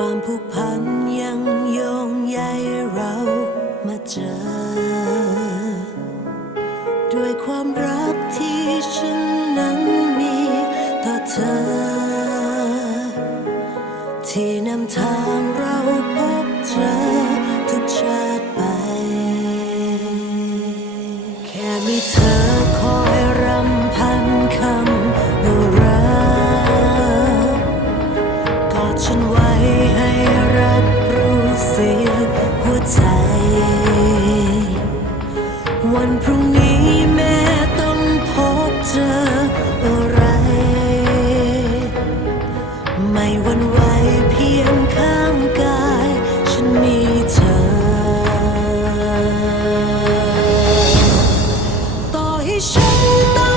ความผูกพันยังโยงใยเรามาเจอ ด้วยความรักที่ฉันนั้นมีต่อเธอ ที่นำทางเราพบเจอทุกชาติไป แค่มีเธอ ใจ วันพรุ่งนี้แม่ต้องพบเจออะไร ไม่วันไหวเพียงข้ามกาย ฉันมีเธอ ต่อให้ฉัน